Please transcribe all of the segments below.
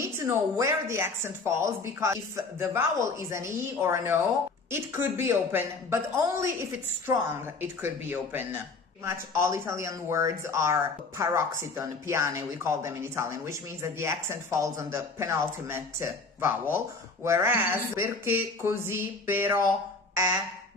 need to know where the accent falls, because if the vowel is an E or an O, it could be open, but only if it's strong, it could be open. Pretty much all Italian words are paroxyton, piane, we call them in Italian, which means that the accent falls on the penultimate vowel, whereas perché, così, però,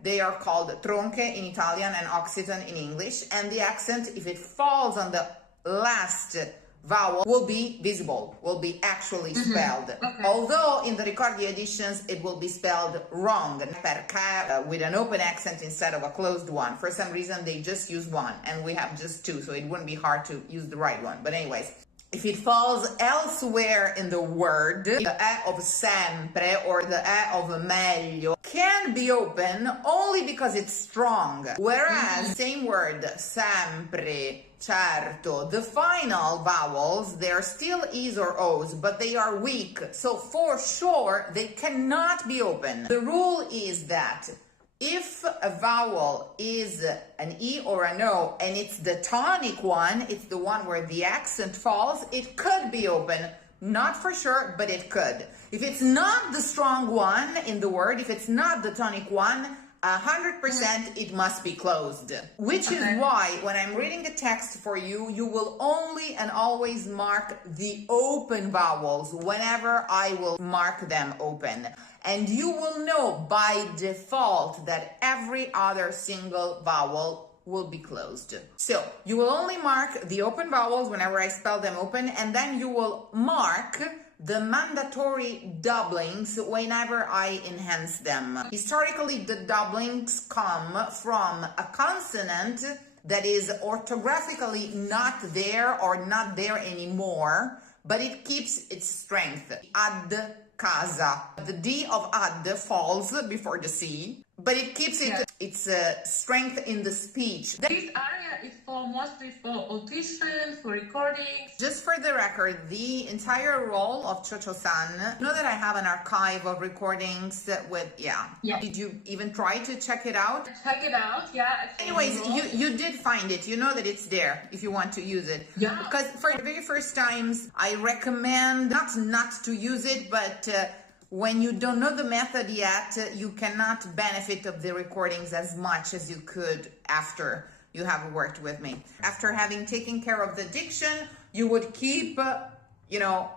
they are called tronche in Italian and occiton in English, and the accent, if it falls on the last vowel, will be visible, will be actually spelled. Okay. Although in the Ricordi editions it will be spelled wrong, perché, with an open accent instead of a closed one. For some reason they just use one, and we have just two, so it wouldn't be hard to use the right one. But anyways, if it falls elsewhere in the word, the E of sempre or the E of meglio can be open only because it's strong. Whereas, same word, sempre, certo, the final vowels, they're still E's or O's, but they are weak. So for sure, they cannot be open. The rule is that if a vowel is an E or an O and it's the tonic one, it's the one where the accent falls, it could be open. Not for sure, but it could. If it's not the strong one in the word, if it's not the tonic one, 100% it must be closed. Which is why when I'm reading the text for you, you will only and always mark the open vowels whenever I will mark them open. And you will know by default that every other single vowel will be closed. So you will only mark the open vowels whenever I spell them open, and then you will mark the mandatory doublings whenever I enhance them. Historically, the doublings come from a consonant that is orthographically not there or not there anymore, but it keeps its strength. Ad, casa. The D of ad falls before the C, but it keeps its strength in the speech. This area is mostly for audition, for recordings. Just for the record, the entire role of Chocho-san, you know that I have an archive of recordings with, Did you even try to check it out? Check it out, yeah. Anyways, you did find it. You know that it's there if you want to use it. Yeah. Because for the very first times, I recommend not to use it, but when you don't know the method yet, you cannot benefit of the recordings as much as you could after you have worked with me. After having taken care of the diction, you would keep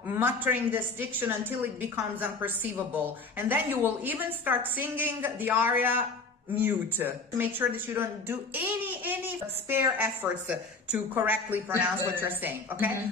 muttering this diction until it becomes unperceivable. And then you will even start singing the aria mute. Make sure that you don't do any spare efforts to correctly pronounce what you're saying, okay?